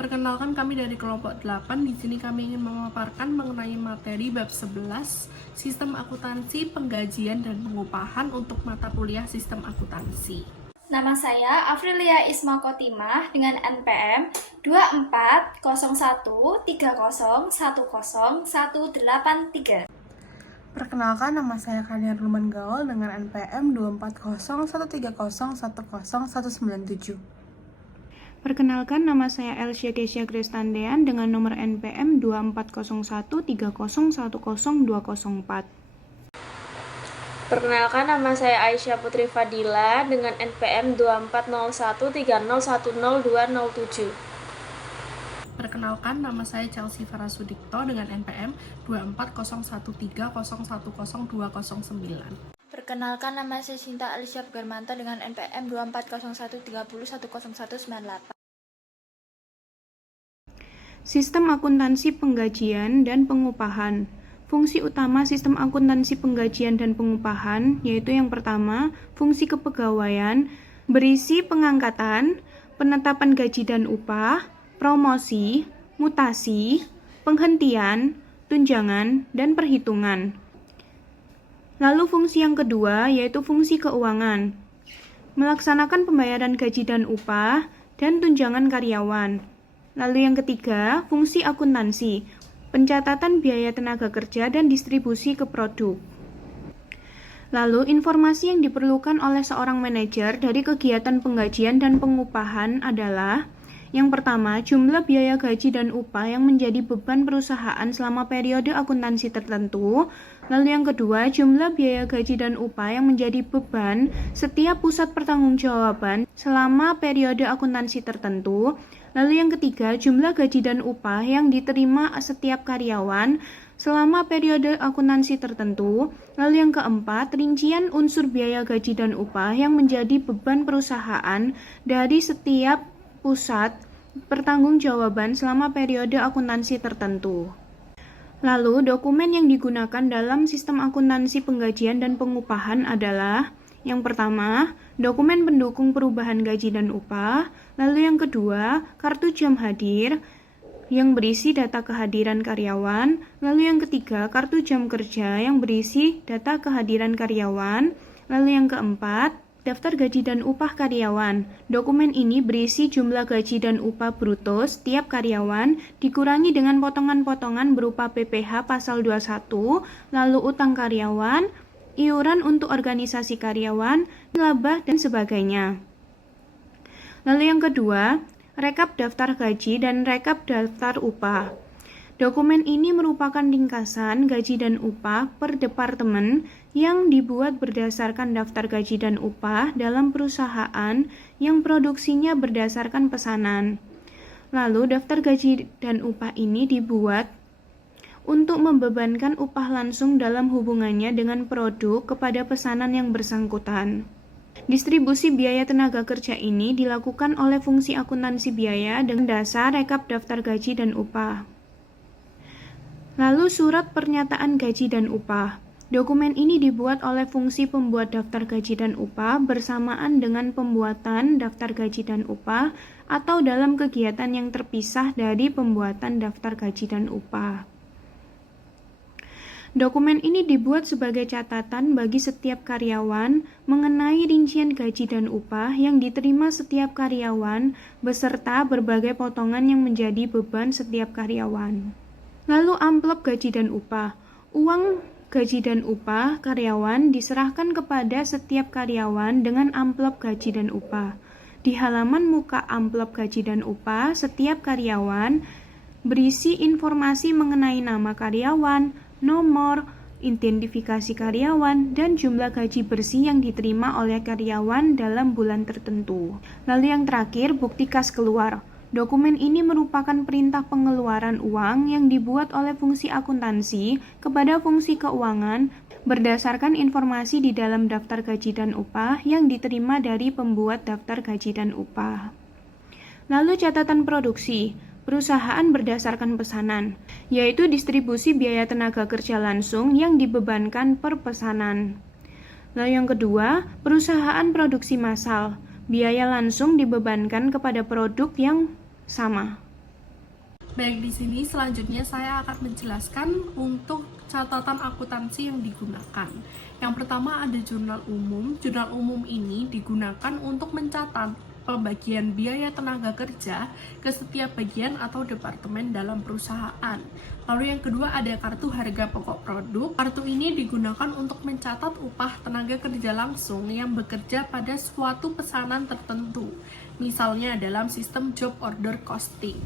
Perkenalkan, kami dari kelompok 8. Di sini kami ingin memaparkan mengenai materi bab 11, Sistem Akuntansi, Penggajian dan Pengupahan untuk mata kuliah Sistem Akuntansi. Nama saya Afrilia Isma Kotimah dengan NPM 24013010108183. Perkenalkan, nama saya Kaniar Luman Gaul dengan NPM 240130101097. Perkenalkan, nama saya Elsya Kesya Kristandean dengan nomor NPM 240130101024. Perkenalkan, nama saya Aisyah Putri Fadila dengan NPM 240130101027. Perkenalkan, nama saya Chelsea Farasudikto dengan NPM 240130101029. Perkenalkan, nama saya Sinta Alicia Garmanto dengan NPM 240130101198. Sistem akuntansi penggajian dan pengupahan. Fungsi utama sistem akuntansi penggajian dan pengupahan yaitu yang pertama, fungsi kepegawaian, berisi pengangkatan, penetapan gaji dan upah, promosi, mutasi, penghentian, tunjangan, dan perhitungan. Lalu fungsi yang kedua yaitu fungsi keuangan, melaksanakan pembayaran gaji dan upah, dan tunjangan karyawan. Lalu yang ketiga, fungsi akuntansi, pencatatan biaya tenaga kerja dan distribusi ke produk. Lalu informasi yang diperlukan oleh seorang manajer dari kegiatan penggajian dan pengupahan adalah yang pertama, jumlah biaya gaji dan upah yang menjadi beban perusahaan selama periode akuntansi tertentu. Lalu yang kedua, jumlah biaya gaji dan upah yang menjadi beban setiap pusat pertanggungjawaban selama periode akuntansi tertentu. Lalu yang ketiga, jumlah gaji dan upah yang diterima setiap karyawan selama periode akuntansi tertentu. Lalu yang keempat, rincian unsur biaya gaji dan upah yang menjadi beban perusahaan dari setiap pusat pertanggungjawaban selama periode akuntansi tertentu. Lalu, dokumen yang digunakan dalam sistem akuntansi penggajian dan pengupahan adalah yang pertama, dokumen pendukung perubahan gaji dan upah. Lalu yang kedua, kartu jam hadir yang berisi data kehadiran karyawan. Lalu yang ketiga, kartu jam kerja yang berisi data kehadiran karyawan. Lalu yang keempat, daftar gaji dan upah karyawan. Dokumen ini berisi jumlah gaji dan upah bruto setiap karyawan dikurangi dengan potongan-potongan berupa PPh pasal 21, lalu utang karyawan, iuran untuk organisasi karyawan, laba, dan sebagainya. Lalu yang kedua, rekap daftar gaji dan rekap daftar upah. Dokumen ini merupakan ringkasan gaji dan upah per departemen yang dibuat berdasarkan daftar gaji dan upah dalam perusahaan yang produksinya berdasarkan pesanan. Lalu, daftar gaji dan upah ini dibuat untuk membebankan upah langsung dalam hubungannya dengan produk kepada pesanan yang bersangkutan. Distribusi biaya tenaga kerja ini dilakukan oleh fungsi akuntansi biaya dengan dasar rekap daftar gaji dan upah. Lalu surat pernyataan gaji dan upah. Dokumen ini dibuat oleh fungsi pembuat daftar gaji dan upah bersamaan dengan pembuatan daftar gaji dan upah atau dalam kegiatan yang terpisah dari pembuatan daftar gaji dan upah. Dokumen ini dibuat sebagai catatan bagi setiap karyawan mengenai rincian gaji dan upah yang diterima setiap karyawan beserta berbagai potongan yang menjadi beban setiap karyawan. Lalu amplop gaji dan upah. Uang gaji dan upah karyawan diserahkan kepada setiap karyawan dengan amplop gaji dan upah. Di halaman muka amplop gaji dan upah, setiap karyawan berisi informasi mengenai nama karyawan, nomor, identifikasi karyawan, dan jumlah gaji bersih yang diterima oleh karyawan dalam bulan tertentu. Lalu yang terakhir, bukti kas keluar. Dokumen ini merupakan perintah pengeluaran uang yang dibuat oleh fungsi akuntansi kepada fungsi keuangan berdasarkan informasi di dalam daftar gaji dan upah yang diterima dari pembuat daftar gaji dan upah. Lalu catatan produksi. Perusahaan berdasarkan pesanan, yaitu distribusi biaya tenaga kerja langsung yang dibebankan per pesanan. Lalu yang kedua, perusahaan produksi massal. Biaya langsung dibebankan kepada produk yang sama. Baik, di sini selanjutnya saya akan menjelaskan untuk catatan akuntansi yang digunakan. Yang pertama ada jurnal umum. Jurnal umum ini digunakan untuk mencatat pembagian biaya tenaga kerja ke setiap bagian atau departemen dalam perusahaan. Lalu yang kedua ada kartu harga pokok produk. Kartu ini digunakan untuk mencatat upah tenaga kerja langsung yang bekerja pada suatu pesanan tertentu, misalnya dalam sistem job order costing.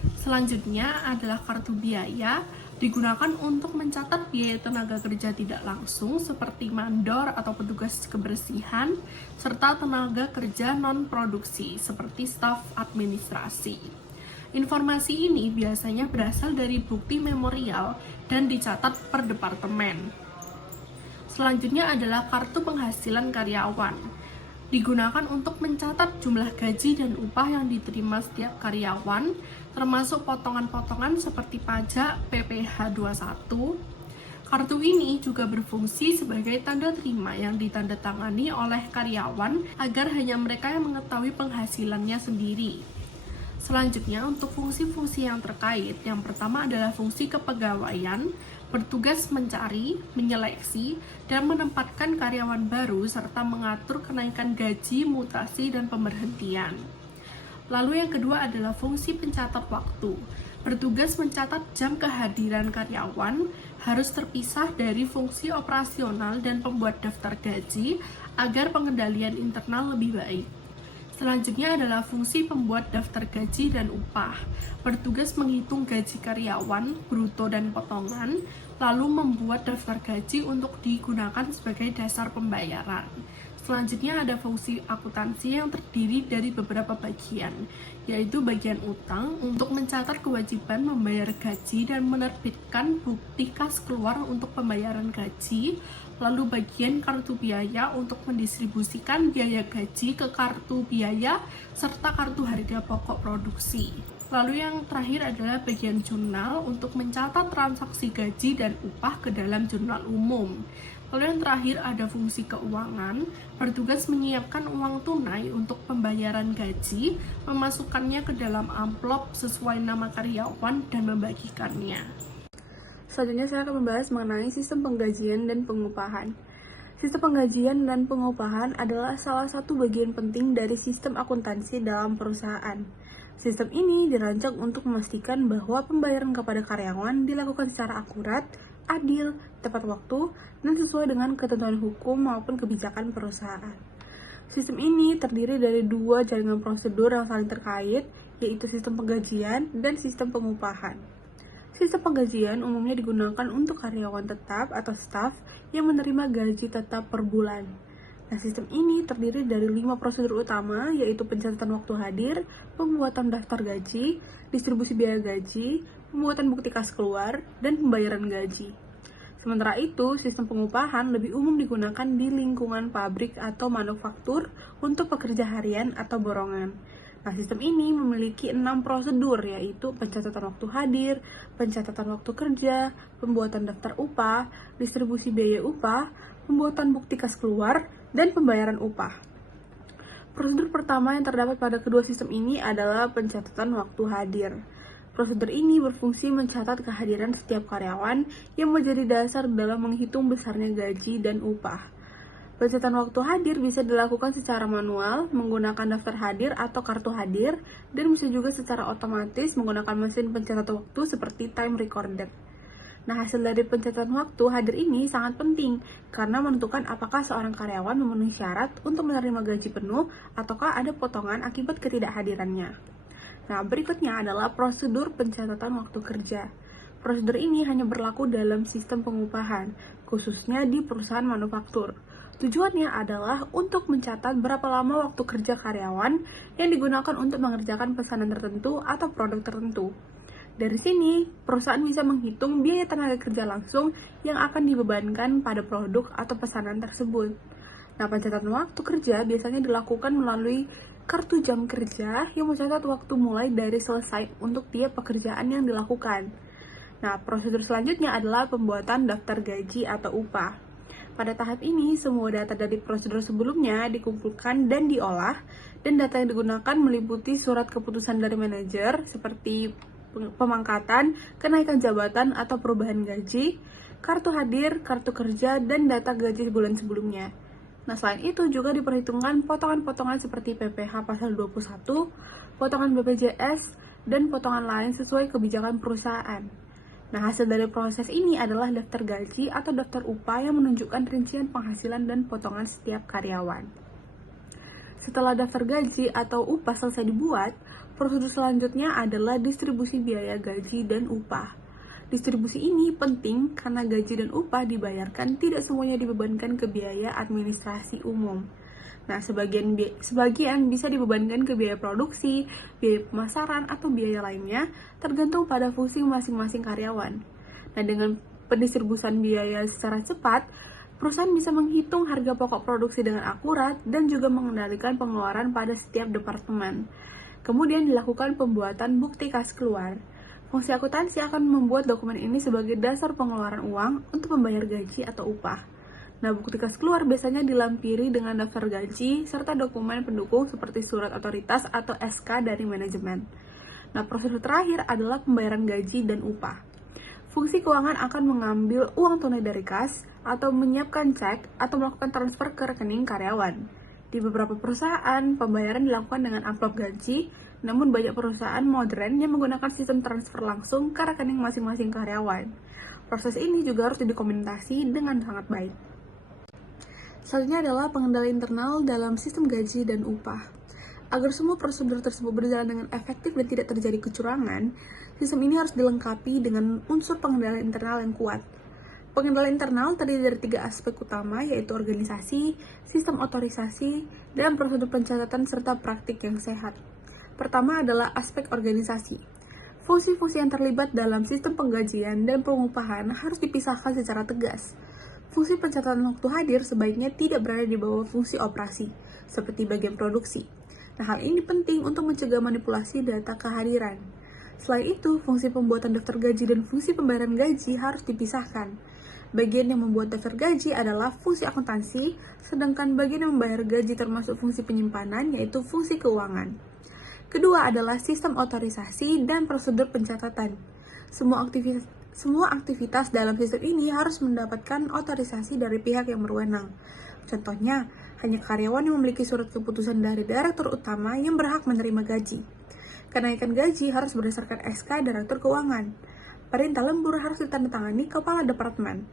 Selanjutnya adalah kartu biaya, digunakan untuk mencatat biaya tenaga kerja tidak langsung seperti mandor atau petugas kebersihan, serta tenaga kerja non-produksi seperti staf administrasi. Informasi ini biasanya berasal dari bukti memorial dan dicatat per departemen. Selanjutnya adalah kartu penghasilan karyawan. Digunakan untuk mencatat jumlah gaji dan upah yang diterima setiap karyawan, termasuk potongan-potongan seperti pajak, PPh 21. Kartu ini juga berfungsi sebagai tanda terima yang ditandatangani oleh karyawan agar hanya mereka yang mengetahui penghasilannya sendiri. Selanjutnya, untuk fungsi-fungsi yang terkait, yang pertama adalah fungsi kepegawaian, bertugas mencari, menyeleksi, dan menempatkan karyawan baru, serta mengatur kenaikan gaji, mutasi, dan pemberhentian. Lalu yang kedua adalah fungsi pencatat waktu, bertugas mencatat jam kehadiran karyawan, harus terpisah dari fungsi operasional dan pembuat daftar gaji, agar pengendalian internal lebih baik. Selanjutnya adalah fungsi pembuat daftar gaji dan upah, bertugas menghitung gaji karyawan, bruto dan potongan, lalu membuat daftar gaji untuk digunakan sebagai dasar pembayaran. Selanjutnya ada fungsi akuntansi yang terdiri dari beberapa bagian, yaitu bagian utang untuk mencatat kewajiban membayar gaji dan menerbitkan bukti kas keluar untuk pembayaran gaji, lalu bagian kartu biaya untuk mendistribusikan biaya gaji ke kartu biaya serta kartu harga pokok produksi. Lalu yang terakhir adalah bagian jurnal untuk mencatat transaksi gaji dan upah ke dalam jurnal umum. Lalu yang terakhir ada fungsi keuangan, bertugas menyiapkan uang tunai untuk pembayaran gaji, memasukkannya ke dalam amplop sesuai nama karyawan dan membagikannya. Selanjutnya saya akan membahas mengenai sistem penggajian dan pengupahan. Sistem penggajian dan pengupahan adalah salah satu bagian penting dari sistem akuntansi dalam perusahaan. Sistem ini dirancang untuk memastikan bahwa pembayaran kepada karyawan dilakukan secara akurat, adil, tepat waktu, dan sesuai dengan ketentuan hukum maupun kebijakan perusahaan. Sistem ini terdiri dari dua jaringan prosedur yang saling terkait, yaitu sistem penggajian dan sistem pengupahan. Sistem penggajian umumnya digunakan untuk karyawan tetap atau staf yang menerima gaji tetap per bulan. Nah, sistem ini terdiri dari 5 prosedur utama, yaitu pencatatan waktu hadir, pembuatan daftar gaji, distribusi biaya gaji, pembuatan bukti kas keluar, dan pembayaran gaji. Sementara itu, sistem pengupahan lebih umum digunakan di lingkungan pabrik atau manufaktur untuk pekerja harian atau borongan. Nah, sistem ini memiliki 6 prosedur, yaitu pencatatan waktu hadir, pencatatan waktu kerja, pembuatan daftar upah, distribusi biaya upah, pembuatan bukti kas keluar, dan pembayaran upah. Prosedur pertama yang terdapat pada kedua sistem ini adalah pencatatan waktu hadir. Prosedur ini berfungsi mencatat kehadiran setiap karyawan yang menjadi dasar dalam menghitung besarnya gaji dan upah. Pencatatan waktu hadir bisa dilakukan secara manual menggunakan daftar hadir atau kartu hadir, dan bisa juga secara otomatis menggunakan mesin pencatat waktu seperti time recorder. Nah, hasil dari pencatatan waktu hadir ini sangat penting karena menentukan apakah seorang karyawan memenuhi syarat untuk menerima gaji penuh ataukah ada potongan akibat ketidakhadirannya. Nah, berikutnya adalah prosedur pencatatan waktu kerja. Prosedur ini hanya berlaku dalam sistem pengupahan, khususnya di perusahaan manufaktur. Tujuannya adalah untuk mencatat berapa lama waktu kerja karyawan yang digunakan untuk mengerjakan pesanan tertentu atau produk tertentu. Dari sini, perusahaan bisa menghitung biaya tenaga kerja langsung yang akan dibebankan pada produk atau pesanan tersebut. Nah, pencatatan waktu kerja biasanya dilakukan melalui kartu jam kerja yang mencatat waktu mulai dari selesai untuk tiap pekerjaan yang dilakukan. Nah, prosedur selanjutnya adalah pembuatan daftar gaji atau upah. Pada tahap ini, semua data dari prosedur sebelumnya dikumpulkan dan diolah, dan data yang digunakan meliputi surat keputusan dari manajer seperti pemangkatan, kenaikan jabatan atau perubahan gaji, kartu hadir, kartu kerja, dan data gaji bulan sebelumnya. Nah, selain itu juga diperhitungkan potongan-potongan seperti PPh pasal 21, potongan BPJS, dan potongan lain sesuai kebijakan perusahaan. Nah, hasil dari proses ini adalah daftar gaji atau daftar upah yang menunjukkan rincian penghasilan dan potongan setiap karyawan. Setelah daftar gaji atau upah selesai dibuat, prosedur selanjutnya adalah distribusi biaya gaji dan upah. Distribusi ini penting karena gaji dan upah dibayarkan tidak semuanya dibebankan ke biaya administrasi umum. Nah, sebagian bisa dibebankan ke biaya produksi, biaya pemasaran, atau biaya lainnya, tergantung pada fungsi masing-masing karyawan. Nah, dengan pendistribusian biaya secara cepat, perusahaan bisa menghitung harga pokok produksi dengan akurat dan juga mengendalikan pengeluaran pada setiap departemen. Kemudian dilakukan pembuatan bukti kas keluar. Fungsi akuntansi akan membuat dokumen ini sebagai dasar pengeluaran uang untuk membayar gaji atau upah. Nah, bukti kas keluar biasanya dilampiri dengan daftar gaji serta dokumen pendukung seperti surat otoritas atau SK dari manajemen. Nah, prosedur terakhir adalah pembayaran gaji dan upah. Fungsi keuangan akan mengambil uang tunai dari kas atau menyiapkan cek atau melakukan transfer ke rekening karyawan. Di beberapa perusahaan, pembayaran dilakukan dengan amplop gaji, namun banyak perusahaan modern yang menggunakan sistem transfer langsung ke rekening masing-masing karyawan. Proses ini juga harus didokumentasi dengan sangat baik. Selanjutnya adalah pengendalian internal dalam sistem gaji dan upah. Agar semua prosedur tersebut berjalan dengan efektif dan tidak terjadi kecurangan, sistem ini harus dilengkapi dengan unsur pengendalian internal yang kuat. Pengendalian internal terdiri dari 3 aspek utama, yaitu organisasi, sistem otorisasi, dan prosedur pencatatan serta praktik yang sehat. Pertama adalah aspek organisasi. Fungsi-fungsi yang terlibat dalam sistem penggajian dan pengupahan harus dipisahkan secara tegas. Fungsi pencatatan waktu hadir sebaiknya tidak berada di bawah fungsi operasi, seperti bagian produksi. Nah, hal ini penting untuk mencegah manipulasi data kehadiran. Selain itu, fungsi pembuatan daftar gaji dan fungsi pembayaran gaji harus dipisahkan. Bagian yang membuat daftar gaji adalah fungsi akuntansi, sedangkan bagian yang membayar gaji termasuk fungsi penyimpanan, yaitu fungsi keuangan. Kedua adalah sistem otorisasi dan prosedur pencatatan. Semua aktivitas dalam sistem ini harus mendapatkan otorisasi dari pihak yang berwenang. Contohnya, hanya karyawan yang memiliki surat keputusan dari direktur utama yang berhak menerima gaji. Kenaikan gaji harus berdasarkan SK Direktur Keuangan. Perintah lembur harus ditandatangani Kepala Departemen.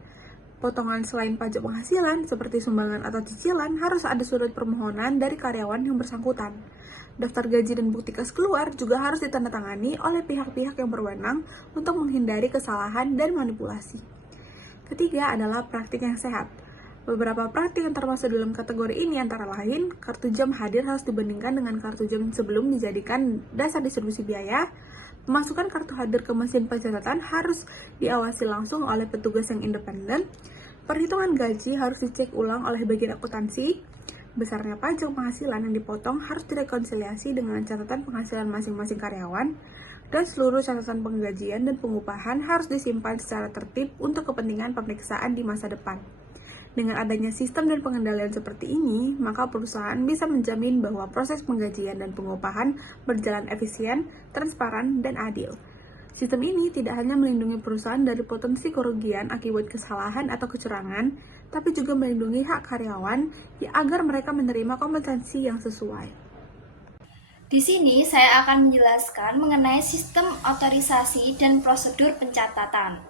Potongan selain pajak penghasilan, seperti sumbangan atau cicilan, harus ada surat permohonan dari karyawan yang bersangkutan. Daftar gaji dan bukti kas keluar juga harus ditandatangani oleh pihak-pihak yang berwenang untuk menghindari kesalahan dan manipulasi. Ketiga adalah praktik yang sehat. Beberapa praktik yang termasuk dalam kategori ini antara lain, kartu jam hadir harus dibandingkan dengan kartu jam sebelum dijadikan dasar distribusi biaya. Pemasukan kartu hadir ke mesin pencatatan harus diawasi langsung oleh petugas yang independen. Perhitungan gaji harus dicek ulang oleh bagian akuntansi. Besarnya pajak penghasilan yang dipotong harus direkonsiliasi dengan catatan penghasilan masing-masing karyawan, dan seluruh catatan penggajian dan pengupahan harus disimpan secara tertib untuk kepentingan pemeriksaan di masa depan. Dengan adanya sistem dan pengendalian seperti ini, maka perusahaan bisa menjamin bahwa proses penggajian dan pengupahan berjalan efisien, transparan, dan adil. Sistem ini tidak hanya melindungi perusahaan dari potensi kerugian akibat kesalahan atau kecurangan, tapi juga melindungi hak karyawan agar mereka menerima kompensasi yang sesuai. Di sini saya akan menjelaskan mengenai sistem otorisasi dan prosedur pencatatan.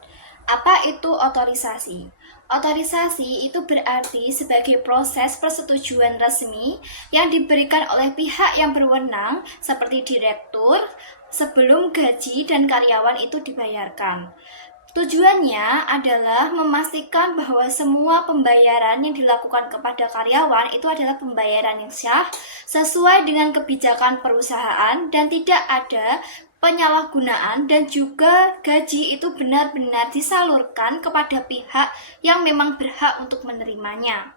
Apa itu otorisasi? Otorisasi itu berarti sebagai proses persetujuan resmi yang diberikan oleh pihak yang berwenang seperti direktur sebelum gaji dan karyawan itu dibayarkan. Tujuannya adalah memastikan bahwa semua pembayaran yang dilakukan kepada karyawan itu adalah pembayaran yang sah, sesuai dengan kebijakan perusahaan dan tidak ada penyalahgunaan, dan juga gaji itu benar-benar disalurkan kepada pihak yang memang berhak untuk menerimanya.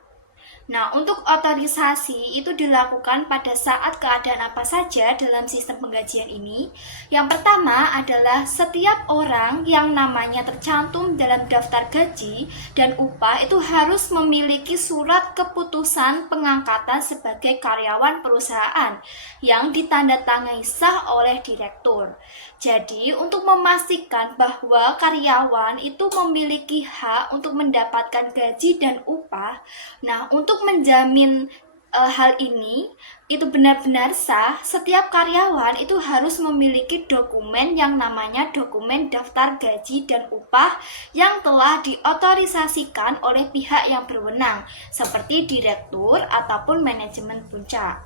Nah, untuk otorisasi itu dilakukan pada saat keadaan apa saja dalam sistem penggajian ini? Yang pertama adalah setiap orang yang namanya tercantum dalam daftar gaji dan upah itu harus memiliki surat keputusan pengangkatan sebagai karyawan perusahaan yang ditandatangani sah oleh direktur. Jadi, untuk memastikan bahwa karyawan itu memiliki hak untuk mendapatkan gaji dan upah, nah, untuk menjamin hal ini itu benar-benar sah, setiap karyawan itu harus memiliki dokumen yang namanya dokumen daftar gaji dan upah yang telah diotorisasikan oleh pihak yang berwenang, seperti direktur ataupun manajemen puncak.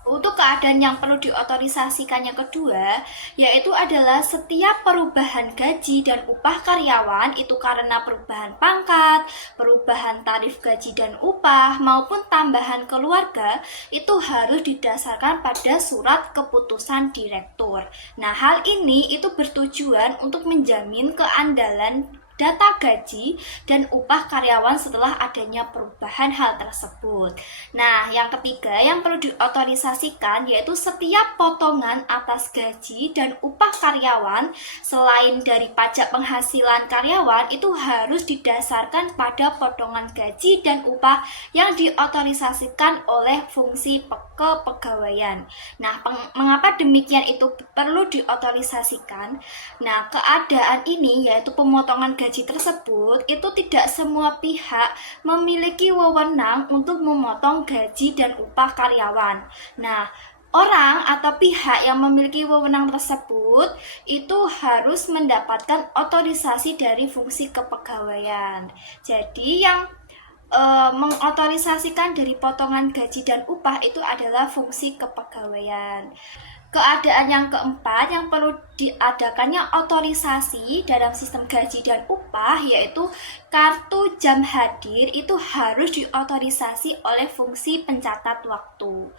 Untuk keadaan yang perlu diotorisasikan yang kedua, yaitu adalah setiap perubahan gaji dan upah karyawan itu karena perubahan pangkat, perubahan tarif gaji dan upah, maupun tambahan keluarga, itu harus didasarkan pada surat keputusan direktur. Nah, hal ini itu bertujuan untuk menjamin keandalan data gaji dan upah karyawan setelah adanya perubahan hal tersebut. Nah, yang ketiga yang perlu diotorisasikan yaitu setiap potongan atas gaji dan upah karyawan selain dari pajak penghasilan karyawan itu harus didasarkan pada potongan gaji dan upah yang diotorisasikan oleh fungsi kepegawaian. Nah, mengapa demikian itu perlu diotorisasikan? Nah, keadaan ini yaitu pemotongan gaji tersebut itu tidak semua pihak memiliki wewenang untuk memotong gaji dan upah karyawan. Nah, orang atau pihak yang memiliki wewenang tersebut itu harus mendapatkan otorisasi dari fungsi kepegawaian. Jadi yang mengotorisasikan dari potongan gaji dan upah itu adalah fungsi kepegawaian. Keadaan yang keempat yang perlu diadakannya otorisasi dalam sistem gaji dan upah yaitu kartu jam hadir itu harus diotorisasi oleh fungsi pencatat waktu.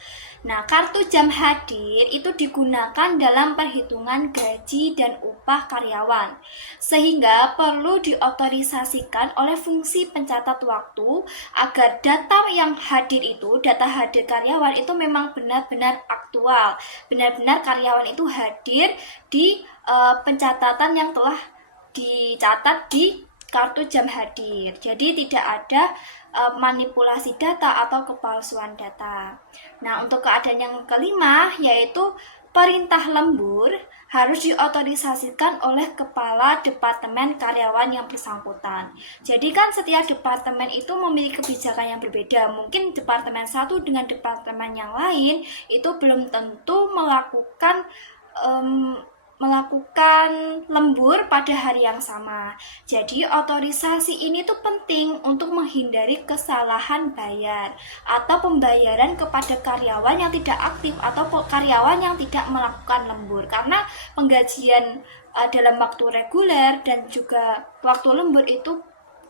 Nah, kartu jam hadir itu digunakan dalam perhitungan gaji dan upah karyawan, sehingga perlu diotorisasikan oleh fungsi pencatat waktu agar data yang hadir itu, data hadir karyawan itu memang benar-benar aktual, benar-benar karyawan itu hadir di pencatatan yang telah dicatat di kartu jam hadir. Jadi tidak ada manipulasi data atau kepalsuan data. Nah, untuk keadaan yang kelima yaitu perintah lembur harus diotorisasikan oleh kepala departemen karyawan yang bersangkutan. Jadi kan setiap departemen itu memiliki kebijakan yang berbeda. Mungkin departemen satu dengan departemen yang lain itu belum tentu melakukan lembur pada hari yang sama. Jadi otorisasi ini tuh penting untuk menghindari kesalahan bayar atau pembayaran kepada karyawan yang tidak aktif atau karyawan yang tidak melakukan lembur, karena penggajian dalam waktu reguler dan juga waktu lembur itu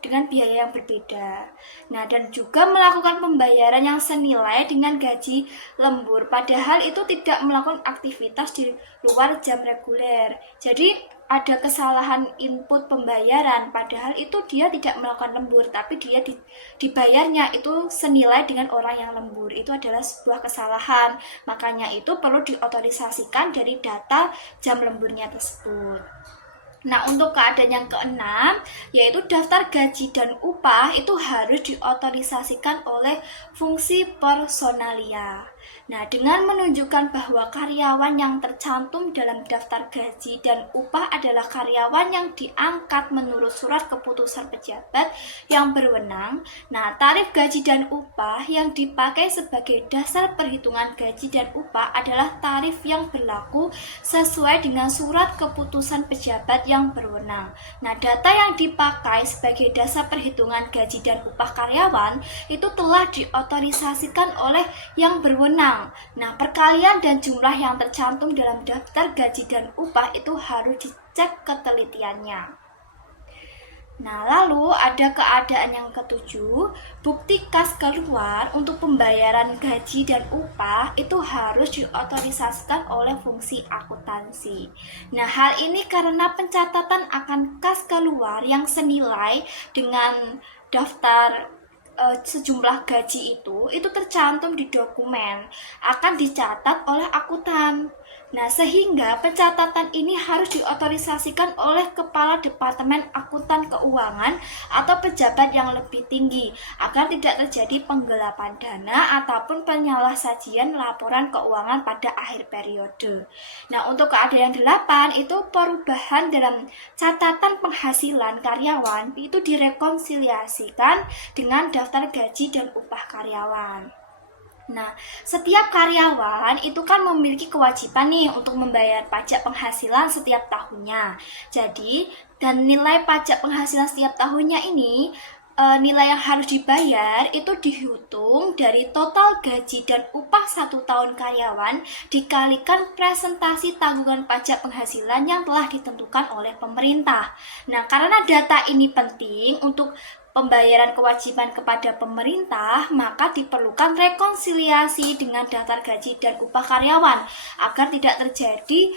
dengan biaya yang berbeda. Nah, dan juga melakukan pembayaran yang senilai dengan gaji lembur, padahal itu tidak melakukan aktivitas di luar jam reguler. Jadi ada kesalahan input pembayaran, padahal itu dia tidak melakukan lembur, tapi dia dibayarnya itu senilai dengan orang yang lembur. Itu adalah sebuah kesalahan. Makanya itu perlu diotorisasikan dari data jam lemburnya tersebut. Nah, untuk keadaan yang keenam, yaitu daftar gaji dan upah itu harus diotorisasikan oleh fungsi personalia. Nah, dengan menunjukkan bahwa karyawan yang tercantum dalam daftar gaji dan upah adalah karyawan yang diangkat menurut surat keputusan pejabat yang berwenang, nah, tarif gaji dan upah yang dipakai sebagai dasar perhitungan gaji dan upah adalah tarif yang berlaku sesuai dengan surat keputusan pejabat yang berwenang. Nah, data yang dipakai sebagai dasar perhitungan gaji dan upah karyawan itu telah diotorisasikan oleh yang berwenang. Nah, perkalian dan jumlah yang tercantum dalam daftar gaji dan upah itu harus dicek ketelitiannya. Nah, lalu ada keadaan yang ketujuh, bukti kas keluar untuk pembayaran gaji dan upah itu harus diotorisasikan oleh fungsi akuntansi. Nah, hal ini karena pencatatan akan kas keluar yang senilai dengan daftar sejumlah gaji itu tercantum di dokumen, akan dicatat oleh akuntan. Nah, sehingga pencatatan ini harus diotorisasikan oleh Kepala Departemen Akuntan Keuangan atau pejabat yang lebih tinggi agar tidak terjadi penggelapan dana ataupun penyalahsajian laporan keuangan pada akhir periode. Nah, untuk keadaan 8 itu perubahan dalam catatan penghasilan karyawan itu direkonsiliasikan dengan daftar gaji dan upah karyawan. Nah, setiap karyawan itu kan memiliki kewajiban nih untuk membayar pajak penghasilan setiap tahunnya. Jadi, dan nilai pajak penghasilan setiap tahunnya ini, nilai yang harus dibayar itu dihitung dari total gaji dan upah 1 tahun karyawan dikalikan presentasi tanggungan pajak penghasilan yang telah ditentukan oleh pemerintah. Nah, karena data ini penting untuk pembayaran kewajiban kepada pemerintah, maka diperlukan rekonsiliasi dengan daftar gaji dan upah karyawan agar tidak terjadi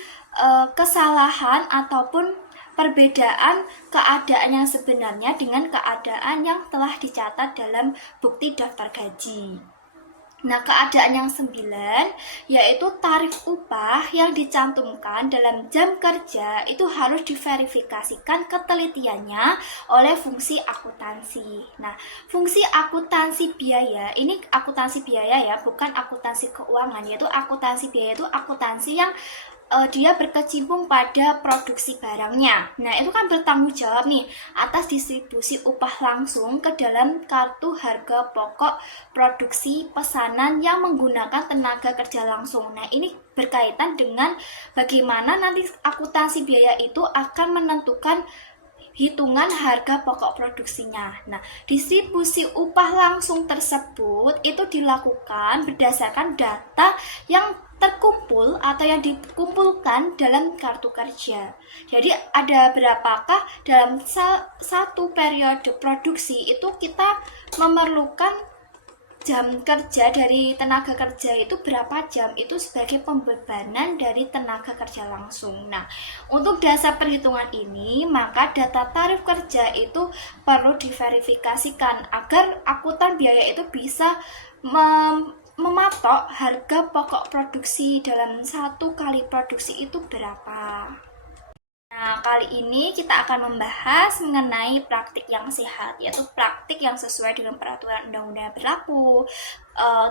kesalahan ataupun perbedaan keadaan yang sebenarnya dengan keadaan yang telah dicatat dalam bukti daftar gaji. Nah, keadaan yang 9 yaitu tarif upah yang dicantumkan dalam jam kerja itu harus diverifikasikan ketelitiannya oleh fungsi akuntansi. Nah, fungsi akuntansi biaya, ini akuntansi biaya ya, bukan akuntansi keuangan, yaitu akuntansi biaya itu akuntansi yang dia berkecimpung pada produksi barangnya. Nah, itu kan bertanggung jawab nih atas distribusi upah langsung ke dalam kartu harga pokok produksi pesanan yang menggunakan tenaga kerja langsung. Nah, ini berkaitan dengan bagaimana nanti akuntansi biaya itu akan menentukan hitungan harga pokok produksinya. Nah, distribusi upah langsung tersebut itu dilakukan berdasarkan data yang terkumpul atau yang dikumpulkan dalam kartu kerja. Jadi ada berapakah dalam satu periode produksi itu kita memerlukan jam kerja dari tenaga kerja itu berapa jam, itu sebagai pembebanan dari tenaga kerja langsung. Nah, untuk dasar perhitungan ini, maka data tarif kerja itu perlu diverifikasikan agar akuntan biaya itu bisa mematok harga pokok produksi dalam 1 kali produksi itu berapa. Nah, kali ini kita akan membahas mengenai praktik yang sehat, yaitu praktik yang sesuai dengan peraturan undang-undang yang berlaku,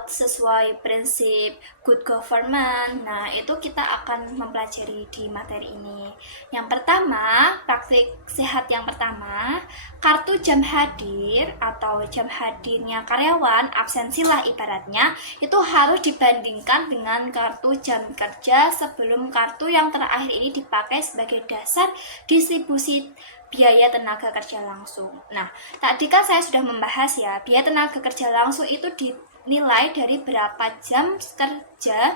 sesuai prinsip good government. Nah, itu kita akan mempelajari di materi ini. Yang pertama, praktik sehat yang pertama, kartu jam hadir atau jam hadirnya karyawan, absensi lah ibaratnya, itu harus dibandingkan dengan kartu jam kerja sebelum kartu yang terakhir ini dipakai sebagai dasar distribusi biaya tenaga kerja langsung. Nah, tadi kan saya sudah membahas ya, biaya tenaga kerja langsung itu dinilai dari berapa jam kerja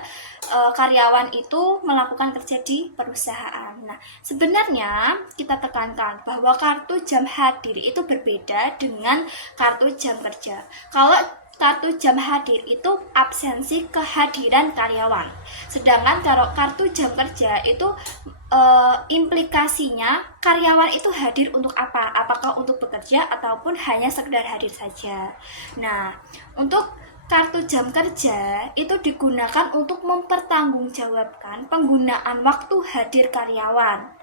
karyawan itu melakukan kerja di perusahaan. Nah, sebenarnya kita tekankan bahwa kartu jam hadir itu berbeda dengan kartu jam kerja. Kalau kartu jam hadir itu absensi kehadiran karyawan. Sedangkan kalau kartu jam kerja itu implikasinya karyawan itu hadir untuk apa? Apakah untuk bekerja ataupun hanya sekedar hadir saja. Nah, untuk kartu jam kerja itu digunakan untuk mempertanggungjawabkan penggunaan waktu hadir karyawan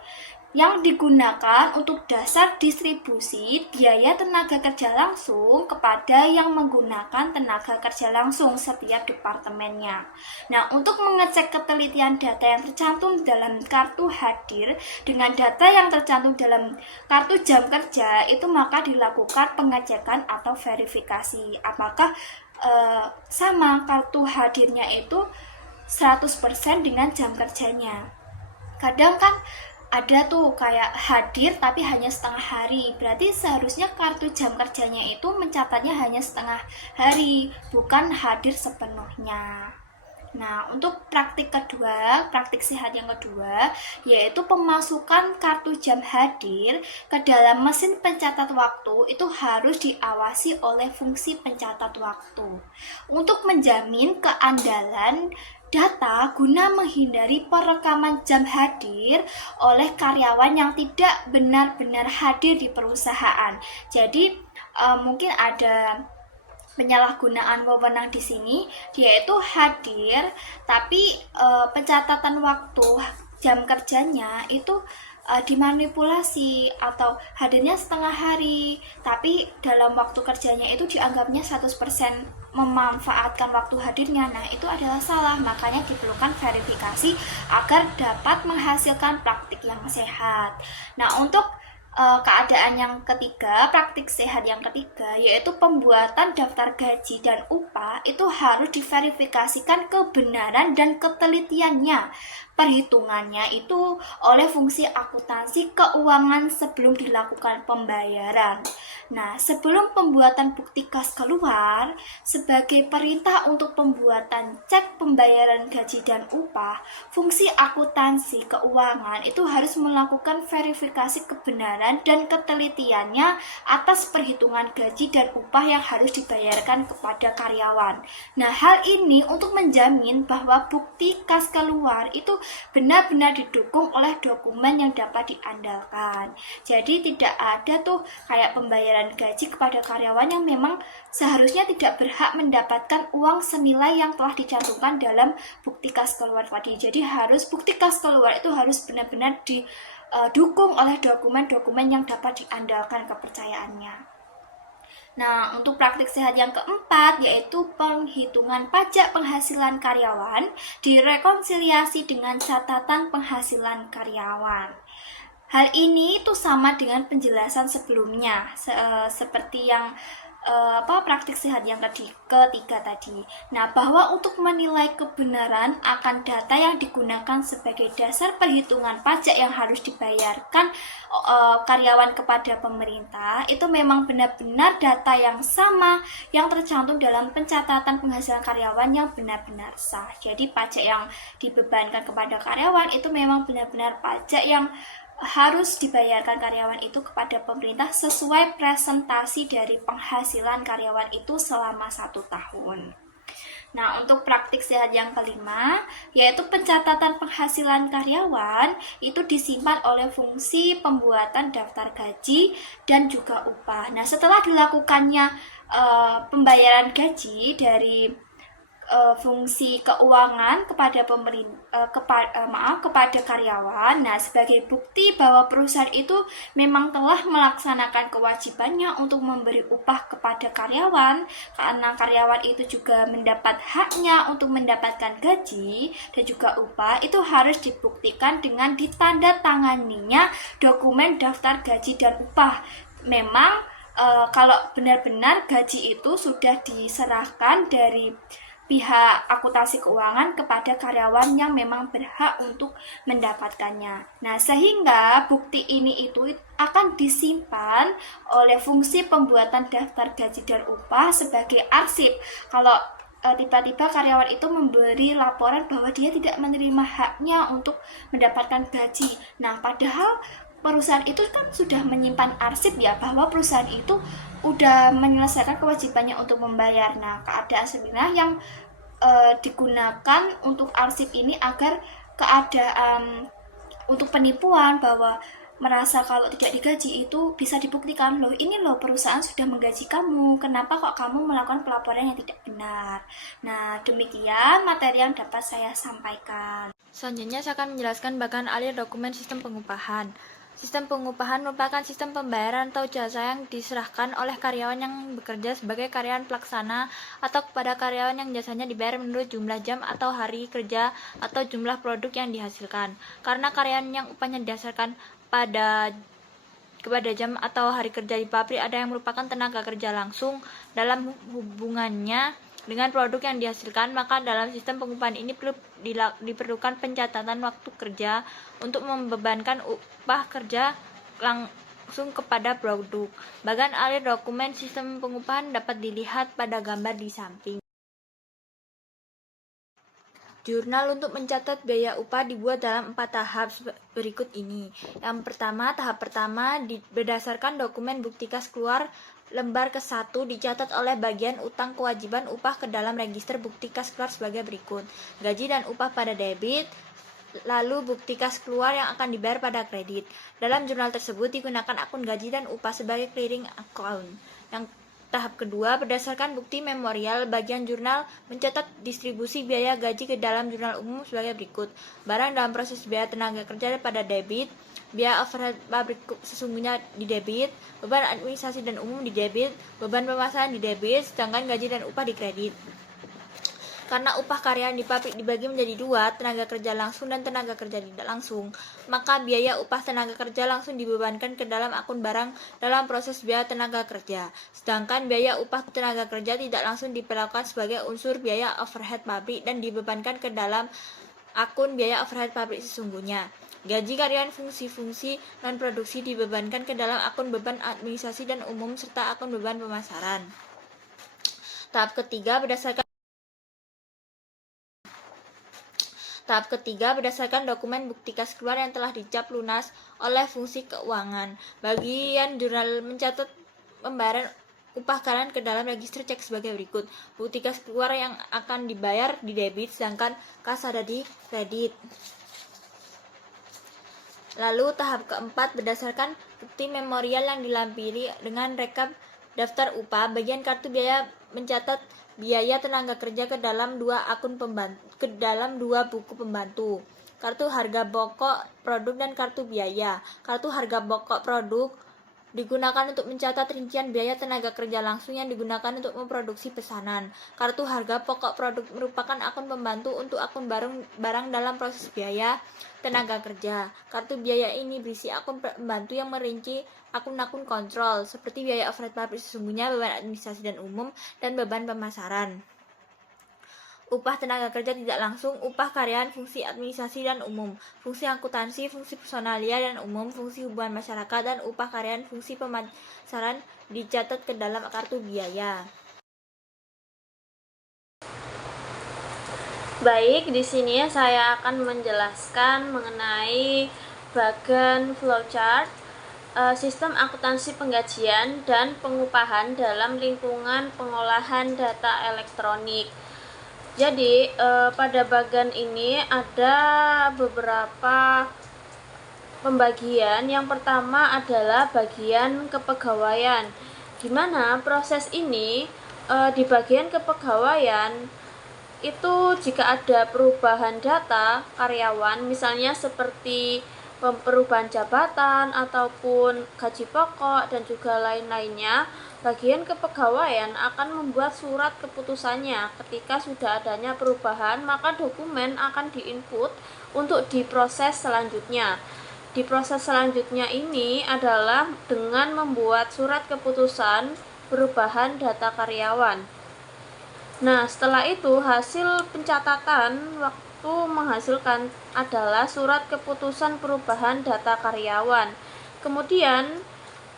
yang digunakan untuk dasar distribusi biaya tenaga kerja langsung kepada yang menggunakan tenaga kerja langsung setiap departemennya. Nah, untuk mengecek ketelitian data yang tercantum dalam kartu hadir dengan data yang tercantum dalam kartu jam kerja itu maka dilakukan pengecekan atau verifikasi apakah sama kartu hadirnya itu 100% dengan jam kerjanya. Kadang kan ada tuh kayak hadir tapi hanya setengah hari, berarti seharusnya kartu jam kerjanya itu mencatatnya hanya setengah hari, bukan hadir sepenuhnya. Nah, untuk praktik kedua, praktik sehat yang kedua, yaitu pemasukan kartu jam hadir ke dalam mesin pencatat waktu itu harus diawasi oleh fungsi pencatat waktu untuk menjamin keandalan data guna menghindari perekaman jam hadir oleh karyawan yang tidak benar-benar hadir di perusahaan. Jadi mungkin ada penyalahgunaan wewenang di sini, dia itu hadir tapi pencatatan waktu jam kerjanya itu dimanipulasi, atau hadirnya setengah hari tapi dalam waktu kerjanya itu dianggapnya 100% memanfaatkan waktu hadirnya. Nah, itu adalah salah. Makanya diperlukan verifikasi agar dapat menghasilkan praktik yang sehat. Nah, untuk keadaan yang ketiga, praktik sehat yang ketiga, yaitu pembuatan daftar gaji dan upah itu harus diverifikasikan kebenaran dan ketelitiannya. Perhitungannya itu oleh fungsi akuntansi keuangan sebelum dilakukan pembayaran. Nah, sebelum pembuatan bukti kas keluar, sebagai perintah untuk pembuatan cek pembayaran gaji dan upah, fungsi akuntansi keuangan itu harus melakukan verifikasi kebenaran dan ketelitiannya atas perhitungan gaji dan upah yang harus dibayarkan kepada karyawan. Nah, hal ini untuk menjamin bahwa bukti kas keluar itu benar-benar didukung oleh dokumen yang dapat diandalkan. Jadi tidak ada tuh kayak pembayaran gaji kepada karyawan yang memang seharusnya tidak berhak mendapatkan uang senilai yang telah dicantumkan dalam bukti kas keluar tadi. Jadi harus bukti kas keluar itu harus benar-benar didukung oleh dokumen-dokumen yang dapat diandalkan kepercayaannya. Nah, untuk praktik sehat yang keempat, yaitu penghitungan pajak penghasilan karyawan direkonsiliasi dengan catatan penghasilan karyawan. Hal ini itu sama dengan penjelasan sebelumnya, seperti yang praktik sehat yang ketiga tadi. Nah, bahwa untuk menilai kebenaran akan data yang digunakan sebagai dasar perhitungan pajak yang harus dibayarkan karyawan kepada pemerintah, itu memang benar-benar data yang sama yang tercantum dalam pencatatan penghasilan karyawan yang benar-benar sah. Jadi pajak yang dibebankan kepada karyawan itu memang benar-benar pajak yang harus dibayarkan karyawan itu kepada pemerintah sesuai presentasi dari penghasilan karyawan itu selama 1 tahun. Nah, untuk praktik sehat yang kelima, yaitu pencatatan penghasilan karyawan itu disimpan oleh fungsi pembuatan daftar gaji dan juga upah. Nah, setelah dilakukannya pembayaran gaji dari fungsi keuangan kepada kepada karyawan. Nah, sebagai bukti bahwa perusahaan itu memang telah melaksanakan kewajibannya untuk memberi upah kepada karyawan, karena karyawan itu juga mendapat haknya untuk mendapatkan gaji dan juga upah, itu harus dibuktikan dengan ditandatanganinya dokumen daftar gaji dan upah. Memang kalau benar-benar gaji itu sudah diserahkan dari pihak akuntansi keuangan kepada karyawan yang memang berhak untuk mendapatkannya. Nah, sehingga bukti ini itu akan disimpan oleh fungsi pembuatan daftar gaji dan upah sebagai arsip. Kalau tiba-tiba karyawan itu memberi laporan bahwa dia tidak menerima haknya untuk mendapatkan gaji. Nah, padahal perusahaan itu kan sudah menyimpan arsip ya, bahwa perusahaan itu udah menyelesaikan kewajibannya untuk membayar. Nah, keadaan sebenarnya yang digunakan untuk arsip ini agar keadaan untuk penipuan, bahwa merasa kalau tidak digaji itu bisa dibuktikan, loh ini loh perusahaan sudah menggaji kamu, kenapa kok kamu melakukan pelaporan yang tidak benar. Nah, demikian materi yang dapat saya sampaikan. Selanjutnya saya akan menjelaskan bagian alir dokumen sistem pengupahan. Sistem pengupahan merupakan sistem pembayaran atau jasa yang diserahkan oleh karyawan yang bekerja sebagai karyawan pelaksana atau kepada karyawan yang jasanya dibayar menurut jumlah jam atau hari kerja atau jumlah produk yang dihasilkan. Karena karyawan yang upahnya didasarkan kepada jam atau hari kerja di pabrik ada yang merupakan tenaga kerja langsung dalam hubungannya dengan produk yang dihasilkan, maka dalam sistem pengupahan ini diperlukan pencatatan waktu kerja untuk membebankan upah kerja langsung kepada produk. Bagian alir dokumen sistem pengupahan dapat dilihat pada gambar di samping. Jurnal untuk mencatat biaya upah dibuat dalam 4 tahap berikut ini. Yang pertama, tahap pertama berdasarkan dokumen bukti kas keluar lembar ke-1 dicatat oleh bagian utang kewajiban upah ke dalam register bukti kas keluar sebagai berikut. Gaji dan upah pada debit, lalu bukti kas keluar yang akan dibayar pada kredit. Dalam jurnal tersebut digunakan akun gaji dan upah sebagai clearing account. Yang Tahap kedua, berdasarkan bukti memorial, bagian jurnal mencatat distribusi biaya gaji ke dalam jurnal umum sebagai berikut. Barang dalam proses biaya tenaga kerja pada debit, biaya overhead pabrik sesungguhnya di debit, beban administrasi dan umum di debit, beban pemasaran di debit, sedangkan gaji dan upah di kredit. Karena upah karyawan di pabrik dibagi menjadi dua, tenaga kerja langsung dan tenaga kerja tidak langsung, maka biaya upah tenaga kerja langsung dibebankan ke dalam akun barang dalam proses biaya tenaga kerja. Sedangkan biaya upah tenaga kerja tidak langsung diperlakukan sebagai unsur biaya overhead pabrik dan dibebankan ke dalam akun biaya overhead pabrik sesungguhnya. Gaji karyawan fungsi-fungsi non-produksi dibebankan ke dalam akun beban administrasi dan umum serta akun beban pemasaran. Tahap ketiga, berdasarkan dokumen bukti kas keluar yang telah dicap lunas oleh fungsi keuangan. Bagian jurnal mencatat pembayaran upah karyawan ke dalam register cek sebagai berikut. Bukti kas keluar yang akan dibayar di debit, sedangkan kas ada di kredit. Lalu tahap keempat, berdasarkan bukti memorial yang dilampiri dengan rekap daftar upah, bagian kartu biaya mencatat biaya tenaga kerja ke dalam dua buku pembantu. Kartu harga pokok produk dan kartu biaya. Kartu harga pokok produk digunakan untuk mencatat rincian biaya tenaga kerja langsung yang digunakan untuk memproduksi pesanan. Kartu harga pokok produk merupakan akun pembantu untuk akun barang dalam proses biaya tenaga kerja. Kartu biaya ini berisi akun pembantu yang merinci akun-akun kontrol, seperti biaya overhead pabrik sesungguhnya, beban administrasi dan umum, dan beban pemasaran. Upah tenaga kerja tidak langsung, upah karyawan, fungsi administrasi dan umum, fungsi akuntansi, fungsi personalia dan umum, fungsi hubungan masyarakat, dan upah karyawan, fungsi pemasaran dicatat ke dalam kartu biaya. Baik, di sini saya akan menjelaskan mengenai bagian flowchart, sistem akuntansi penggajian dan pengupahan dalam lingkungan pengolahan data elektronik. Jadi pada bagian ini ada beberapa pembagian. Yang pertama adalah bagian kepegawaian, di mana proses ini di bagian kepegawaian itu jika ada perubahan data karyawan, misalnya seperti perubahan jabatan ataupun gaji pokok dan juga lain-lainnya, bagian kepegawaian akan membuat surat keputusannya. Ketika sudah adanya perubahan, maka dokumen akan diinput untuk diproses selanjutnya. Di proses selanjutnya ini adalah dengan membuat surat keputusan perubahan data karyawan. Nah, setelah itu hasil pencatatan waktu menghasilkan adalah surat keputusan perubahan data karyawan. Kemudian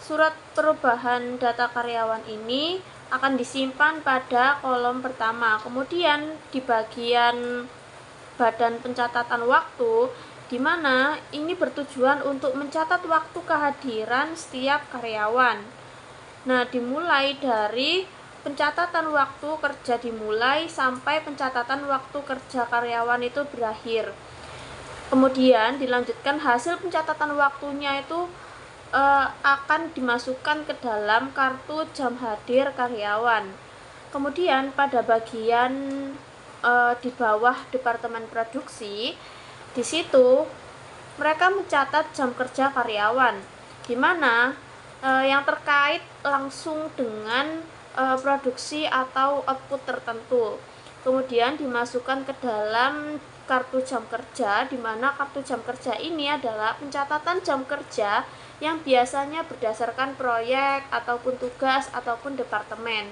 surat perubahan data karyawan ini akan disimpan pada kolom pertama. Kemudian di bagian badan pencatatan waktu, di mana ini bertujuan untuk mencatat waktu kehadiran setiap karyawan. Nah, dimulai dari pencatatan waktu kerja dimulai sampai pencatatan waktu kerja karyawan itu berakhir. Kemudian dilanjutkan hasil pencatatan waktunya itu akan dimasukkan ke dalam kartu jam hadir karyawan. Kemudian pada bagian di bawah departemen produksi, di situ mereka mencatat jam kerja karyawan, di mana yang terkait langsung dengan produksi atau output tertentu. Kemudian dimasukkan ke dalam kartu jam kerja, di mana kartu jam kerja ini adalah pencatatan jam kerja yang biasanya berdasarkan proyek ataupun tugas ataupun departemen.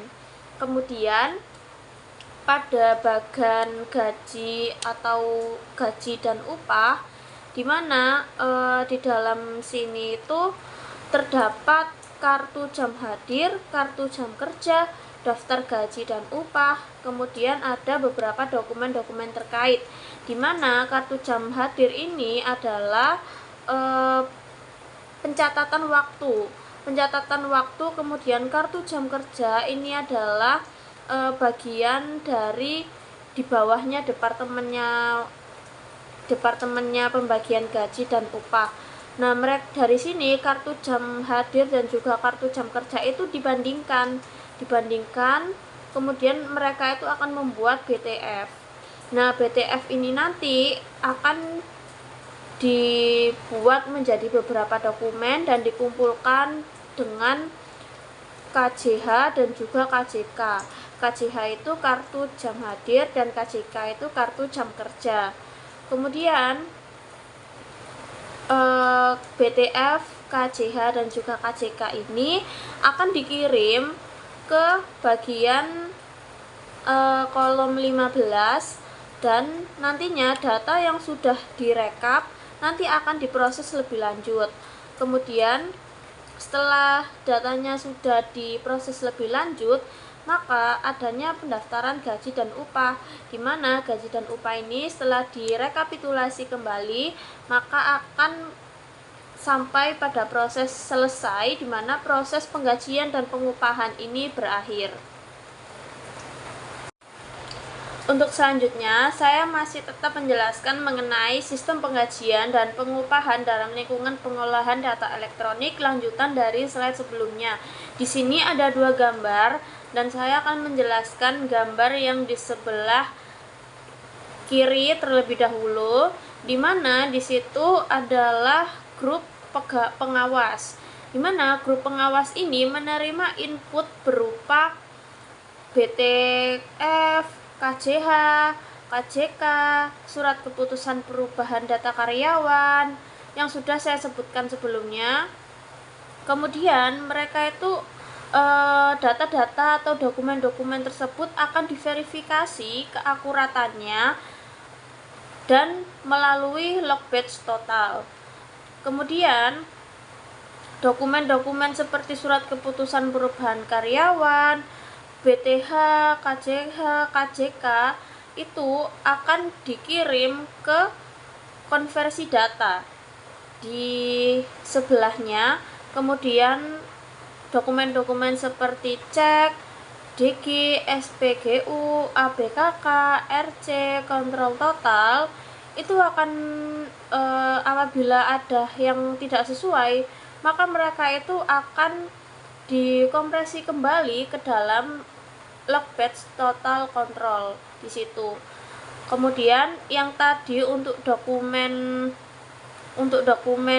Kemudian pada bagian gaji atau gaji dan upah, di mana di dalam sini itu terdapat kartu jam hadir, kartu jam kerja, daftar gaji dan upah, kemudian ada beberapa dokumen-dokumen terkait, di mana kartu jam hadir ini adalah pencatatan waktu, kemudian kartu jam kerja ini adalah bagian dari di bawahnya departemennya pembagian gaji dan upah. Nah, mereka dari sini kartu jam hadir dan juga kartu jam kerja itu dibandingkan, dibandingkan kemudian mereka itu akan membuat BTF. Nah, BTF ini nanti akan dibuat menjadi beberapa dokumen dan dikumpulkan dengan KJH dan juga KJK. KJH itu kartu jam hadir dan KJK itu kartu jam kerja. Kemudian BTF, KJH dan juga KJK ini akan dikirim ke bagian kolom 15 dan nantinya data yang sudah direkap nanti akan diproses lebih lanjut. Kemudian setelah datanya sudah diproses lebih lanjut, maka adanya pendaftaran gaji dan upah, di mana gaji dan upah ini setelah direkapitulasi kembali maka akan sampai pada proses selesai, di mana proses penggajian dan pengupahan ini berakhir. Untuk selanjutnya, saya masih tetap menjelaskan mengenai sistem penggajian dan pengupahan dalam lingkungan pengolahan data elektronik lanjutan dari slide sebelumnya. Di sini ada 2 gambar dan saya akan menjelaskan gambar yang di sebelah kiri terlebih dahulu, di mana di situ adalah grup pengawas. Di mana grup pengawas ini menerima input berupa BTF, KJH, KJK, surat keputusan perubahan data karyawan yang sudah saya sebutkan sebelumnya. Kemudian mereka itu data-data atau dokumen-dokumen tersebut akan diverifikasi keakuratannya dan melalui log batch total. Kemudian dokumen-dokumen seperti surat keputusan perubahan karyawan, BTH, KJH, KJK itu akan dikirim ke konversi data di sebelahnya. Kemudian dokumen-dokumen seperti cek, DG, SPGU, ABKK, RC, kontrol total itu akan apabila ada yang tidak sesuai, maka mereka itu akan dikompresi kembali ke dalam log batch total control di situ. Kemudian yang tadi untuk dokumen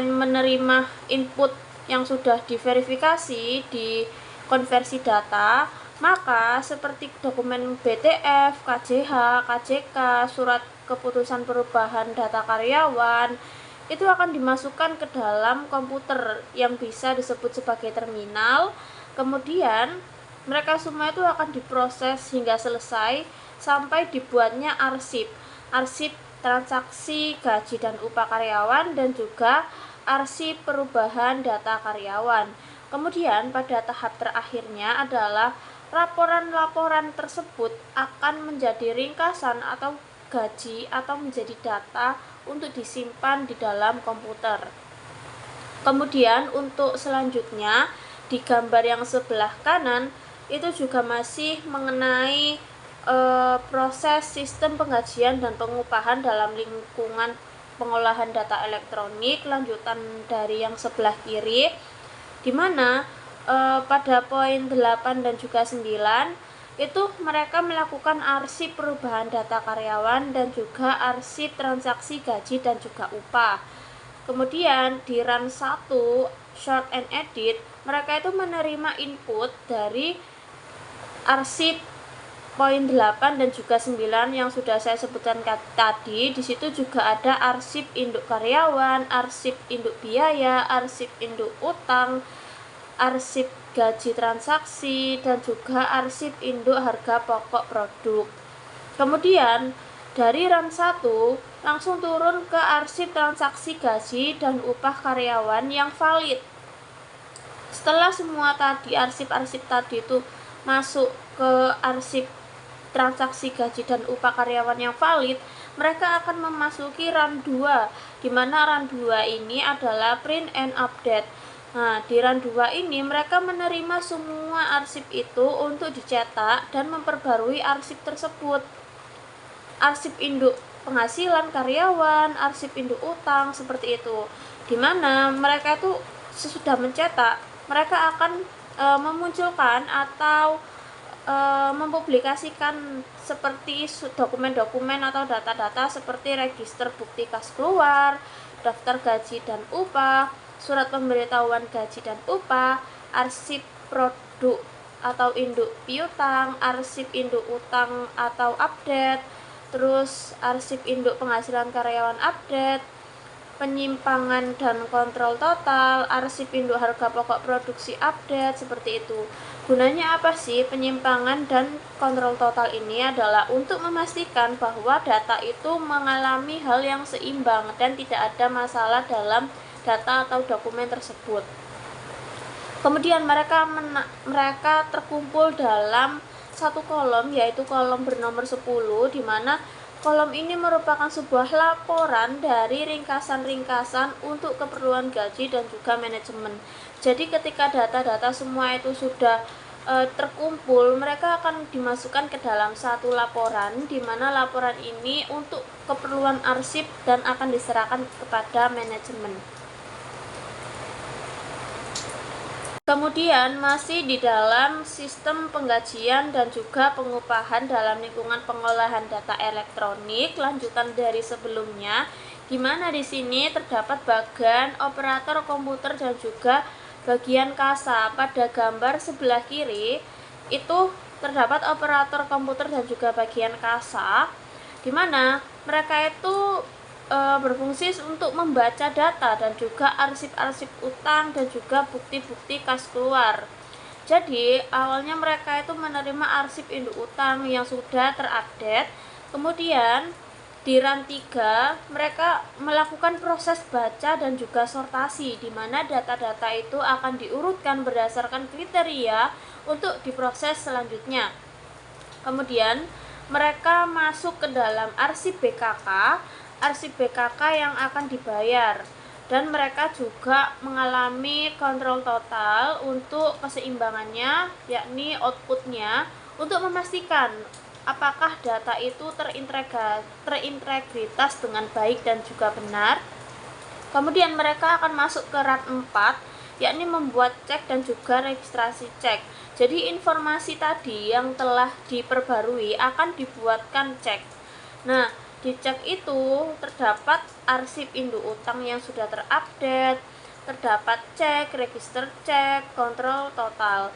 menerima input yang sudah diverifikasi di konversi data, maka seperti dokumen BTF, KJH, KJK, surat keputusan perubahan data karyawan itu akan dimasukkan ke dalam komputer yang bisa disebut sebagai terminal. Kemudian mereka semua itu akan diproses hingga selesai sampai dibuatnya arsip transaksi gaji dan upah karyawan dan juga arsip perubahan data karyawan. Kemudian pada tahap terakhirnya adalah laporan-laporan tersebut akan menjadi ringkasan atau gaji atau menjadi data untuk disimpan di dalam komputer. Kemudian untuk selanjutnya di gambar yang sebelah kanan itu juga masih mengenai proses sistem penggajian dan pengupahan dalam lingkungan pengolahan data elektronik lanjutan dari yang sebelah kiri, di mana pada poin 8 dan juga 9 itu mereka melakukan arsip perubahan data karyawan dan juga arsip transaksi gaji dan juga upah. Kemudian di run 1 short and edit, mereka itu menerima input dari arsip poin 8 dan juga 9 yang sudah saya sebutkan tadi. Di situ juga ada arsip induk karyawan, arsip induk biaya, arsip induk utang, arsip gaji transaksi, dan juga arsip induk harga pokok produk. Kemudian dari run 1 langsung turun ke arsip transaksi gaji dan upah karyawan yang valid. Setelah semua tadi arsip-arsip tadi itu masuk ke arsip transaksi gaji dan upah karyawan yang valid, mereka akan memasuki run 2, di mana run 2 ini adalah print and update. Nah, di run 2 ini mereka menerima semua arsip itu untuk dicetak dan memperbarui arsip tersebut. Arsip induk penghasilan karyawan, arsip induk utang, seperti itu. Di mana mereka itu sesudah mencetak, mereka akan memunculkan atau mempublikasikan seperti dokumen-dokumen atau data-data seperti register bukti kas keluar, daftar gaji dan upah, surat pemberitahuan gaji dan upah, arsip produk atau induk piutang, arsip induk utang atau update, terus arsip induk penghasilan karyawan update, penyimpangan dan kontrol total, arsip induk harga pokok produksi update, seperti itu. Gunanya apa sih penyimpangan dan kontrol total ini? Adalah untuk memastikan bahwa data itu mengalami hal yang seimbang dan tidak ada masalah dalam data atau dokumen tersebut. Kemudian mereka terkumpul dalam satu kolom, yaitu kolom bernomor 10, di mana kolom ini merupakan sebuah laporan dari ringkasan-ringkasan untuk keperluan gaji dan juga manajemen. Jadi ketika data-data semua itu sudah terkumpul, mereka akan dimasukkan ke dalam satu laporan, di mana laporan ini untuk keperluan arsip dan akan diserahkan kepada manajemen. Kemudian masih di dalam sistem penggajian dan juga pengupahan dalam lingkungan pengolahan data elektronik, lanjutan dari sebelumnya, di mana di sini terdapat bagian operator komputer dan juga bagian kasa. Pada gambar sebelah kiri itu terdapat operator komputer dan juga bagian kasa, di mana mereka itu berfungsi untuk membaca data dan juga arsip-arsip utang dan juga bukti-bukti kas keluar. Jadi awalnya mereka itu menerima arsip induk utang yang sudah terupdate, kemudian di run 3 mereka melakukan proses baca dan juga sortasi, di mana data-data itu akan diurutkan berdasarkan kriteria untuk diproses selanjutnya. Kemudian mereka masuk ke dalam arsip BKK yang akan dibayar, dan mereka juga mengalami kontrol total untuk keseimbangannya, yakni outputnya, untuk memastikan apakah data itu terintegritas dengan baik dan juga benar. Kemudian mereka akan masuk ke run 4, yakni membuat cek dan juga registrasi cek. Jadi informasi tadi yang telah diperbarui akan dibuatkan cek. Nah, di cek itu terdapat arsip induk utang yang sudah terupdate, terdapat cek, register cek, kontrol total.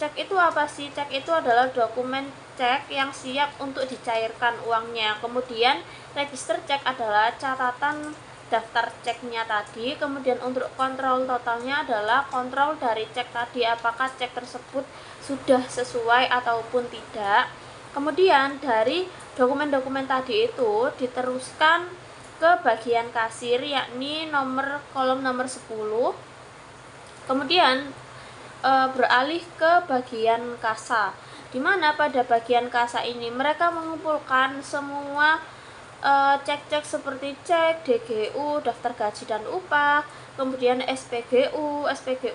Cek itu apa sih? Cek itu adalah dokumen cek yang siap untuk dicairkan uangnya. Kemudian register cek adalah catatan daftar ceknya tadi. Kemudian untuk kontrol totalnya adalah kontrol dari cek tadi, apakah cek tersebut sudah sesuai ataupun tidak. Kemudian dari dokumen-dokumen tadi itu diteruskan ke bagian kasir, yakni kolom nomor 10. Kemudian beralih ke bagian kasa, di mana pada bagian kasa ini mereka mengumpulkan semua cek-cek seperti cek, DGU, daftar gaji dan upah, kemudian SPGU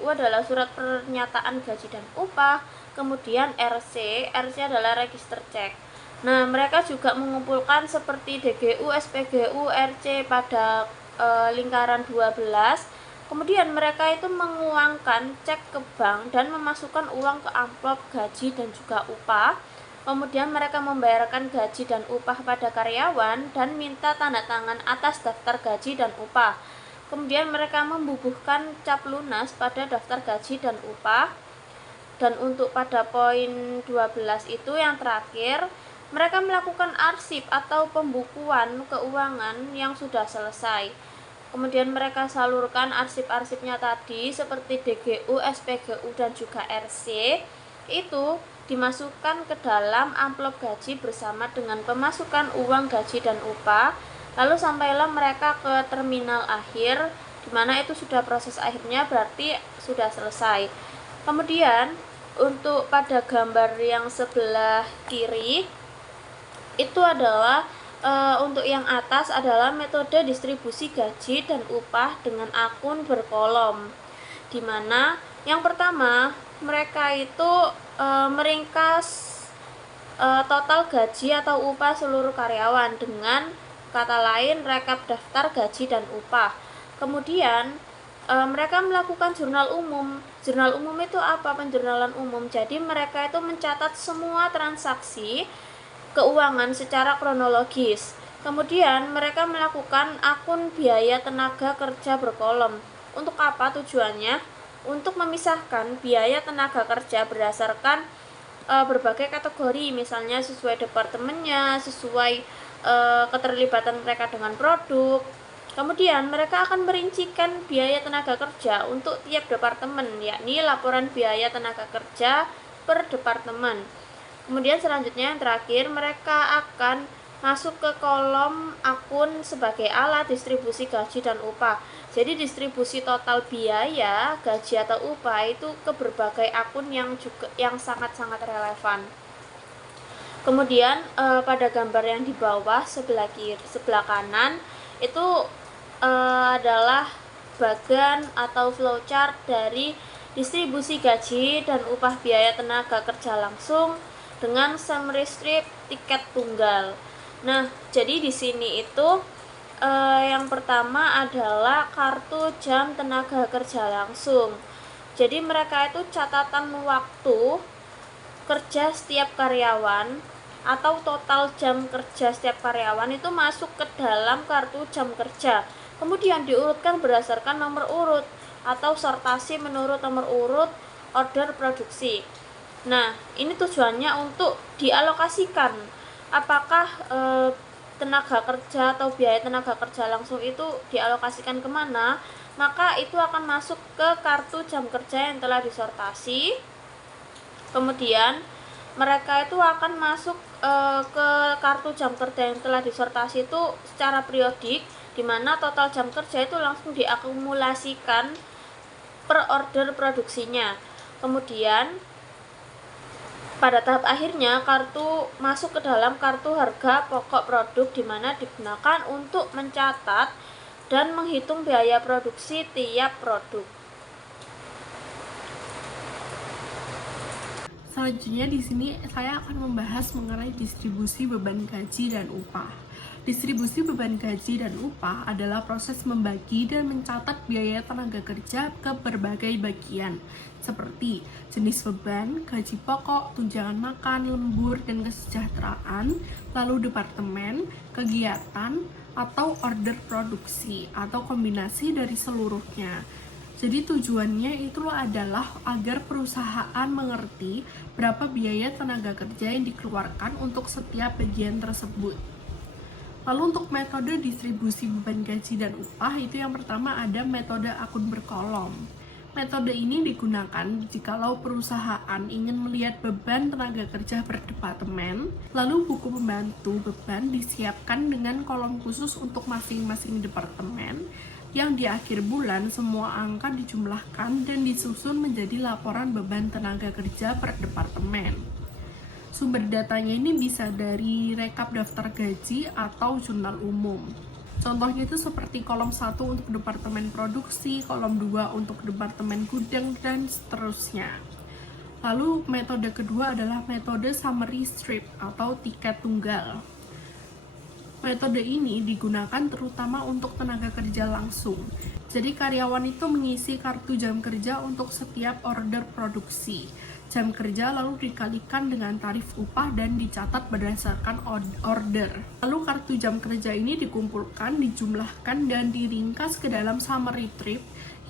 adalah surat pernyataan gaji dan upah, kemudian RC adalah register cek. Nah, mereka juga mengumpulkan seperti DGU, SPGU, RC pada lingkaran 12. Kemudian mereka itu menguangkan cek ke bank dan memasukkan uang ke amplop gaji dan juga upah. Kemudian mereka membayarkan gaji dan upah pada karyawan dan minta tanda tangan atas daftar gaji dan upah. Kemudian mereka membubuhkan cap lunas pada daftar gaji dan upah. Dan untuk pada poin 12 itu yang terakhir, mereka melakukan arsip atau pembukuan keuangan yang sudah selesai. Kemudian mereka salurkan arsip-arsipnya tadi seperti DGU, SPGU, dan juga RC, itu dimasukkan ke dalam amplop gaji bersama dengan pemasukan uang gaji dan upah. Lalu sampailah mereka ke terminal akhir, di mana itu sudah proses akhirnya, berarti sudah selesai. Kemudian untuk pada gambar yang sebelah kiri itu adalah untuk yang atas adalah metode distribusi gaji dan upah dengan akun berkolom, di mana yang pertama mereka itu meringkas total gaji atau upah seluruh karyawan dengan kata lain rekap daftar gaji dan upah. Kemudian mereka melakukan jurnal umum. Jurnal umum itu apa? Penjurnalan umum. Jadi mereka itu mencatat semua transaksi keuangan secara kronologis. Kemudian mereka melakukan akun biaya tenaga kerja berkolom. Untuk apa tujuannya? Untuk memisahkan biaya tenaga kerja berdasarkan berbagai kategori, misalnya sesuai departemennya, sesuai keterlibatan mereka dengan produk. Kemudian mereka akan merincikan biaya tenaga kerja untuk tiap departemen, yakni laporan biaya tenaga kerja per departemen. Kemudian selanjutnya yang terakhir, mereka akan masuk ke kolom akun sebagai alat distribusi gaji dan upah. Jadi distribusi total biaya, gaji atau upah itu ke berbagai akun yang sangat-sangat relevan. Kemudian pada gambar yang di bawah sebelah kanan itu adalah bagan atau flowchart dari distribusi gaji dan upah biaya tenaga kerja langsung dengan summary strip tiket tunggal. Nah, jadi di sini itu yang pertama adalah kartu jam tenaga kerja langsung. Jadi mereka itu catatan waktu kerja setiap karyawan atau total jam kerja setiap karyawan itu masuk ke dalam kartu jam kerja. Kemudian diurutkan berdasarkan nomor urut atau sortasi menurut nomor urut order produksi. Nah, ini tujuannya untuk dialokasikan apakah tenaga kerja atau biaya tenaga kerja langsung itu dialokasikan kemana, maka itu akan masuk ke kartu jam kerja yang telah disortasi. Kemudian mereka itu akan masuk ke kartu jam kerja yang telah disortasi itu secara periodik, di mana total jam kerja itu langsung diakumulasikan per order produksinya. Kemudian pada tahap akhirnya kartu masuk ke dalam kartu harga pokok produk, di mana digunakan untuk mencatat dan menghitung biaya produksi tiap produk. Selanjutnya di sini saya akan membahas mengenai distribusi beban gaji dan upah. Distribusi beban gaji dan upah adalah proses membagi dan mencatat biaya tenaga kerja ke berbagai bagian, seperti jenis beban, gaji pokok, tunjangan makan, lembur, dan kesejahteraan, lalu departemen, kegiatan, atau order produksi, atau kombinasi dari seluruhnya. Jadi tujuannya itu adalah agar perusahaan mengerti berapa biaya tenaga kerja yang dikeluarkan untuk setiap bagian tersebut. Lalu untuk metode distribusi beban gaji dan upah itu yang pertama ada metode akun berkolom. Metode ini digunakan jikalau perusahaan ingin melihat beban tenaga kerja per departemen, lalu buku pembantu beban disiapkan dengan kolom khusus untuk masing-masing departemen, yang di akhir bulan semua angka dijumlahkan dan disusun menjadi laporan beban tenaga kerja per departemen. Sumber datanya ini bisa dari rekap daftar gaji atau jurnal umum. Contohnya itu seperti kolom 1 untuk departemen produksi, kolom 2 untuk departemen gudang, dan seterusnya. Lalu metode kedua adalah metode summary strip atau tiket tunggal. Metode ini digunakan terutama untuk tenaga kerja langsung. Jadi karyawan itu mengisi kartu jam kerja untuk setiap order produksi. Jam kerja lalu dikalikan dengan tarif upah dan dicatat berdasarkan order. Lalu kartu jam kerja ini dikumpulkan, dijumlahkan, dan diringkas ke dalam summary trip,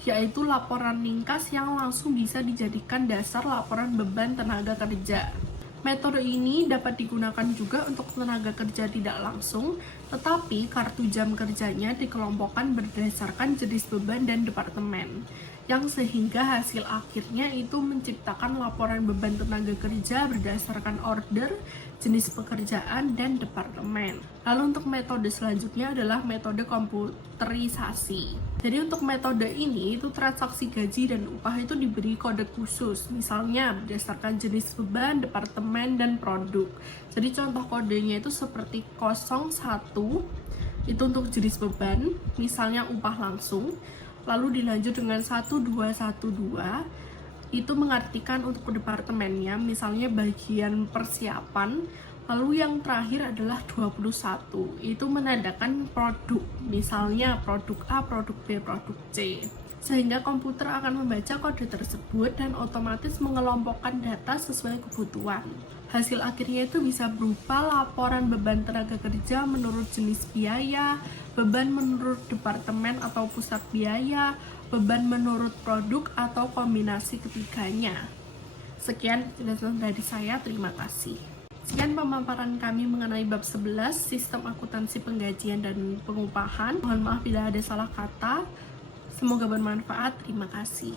yaitu laporan ringkas yang langsung bisa dijadikan dasar laporan beban tenaga kerja. Metode ini dapat digunakan juga untuk tenaga kerja tidak langsung, tetapi kartu jam kerjanya dikelompokkan berdasarkan jenis beban dan departemen, yang sehingga hasil akhirnya itu menciptakan laporan beban tenaga kerja berdasarkan order, jenis pekerjaan, dan departemen. Lalu untuk metode selanjutnya adalah metode komputerisasi. Jadi untuk metode ini itu transaksi gaji dan upah itu diberi kode khusus, misalnya berdasarkan jenis beban, departemen, dan produk. Jadi contoh kodenya itu seperti 01 itu untuk jenis beban, misalnya upah langsung. Lalu dilanjut dengan 1212 itu mengartikan untuk departemennya, misalnya bagian persiapan, Lalu yang terakhir adalah 21, itu menandakan produk, misalnya produk A, produk B, produk C. Sehingga komputer akan membaca kode tersebut dan otomatis mengelompokkan data sesuai kebutuhan. Hasil akhirnya itu bisa berupa laporan beban tenaga kerja menurut jenis biaya, beban menurut departemen atau pusat biaya, beban menurut produk atau kombinasi ketiganya. Sekian penjelasan dari saya, terima kasih. Sekian pemaparan kami mengenai bab 11, sistem akuntansi penggajian dan pengupahan. Mohon maaf bila ada salah kata. Semoga bermanfaat. Terima kasih.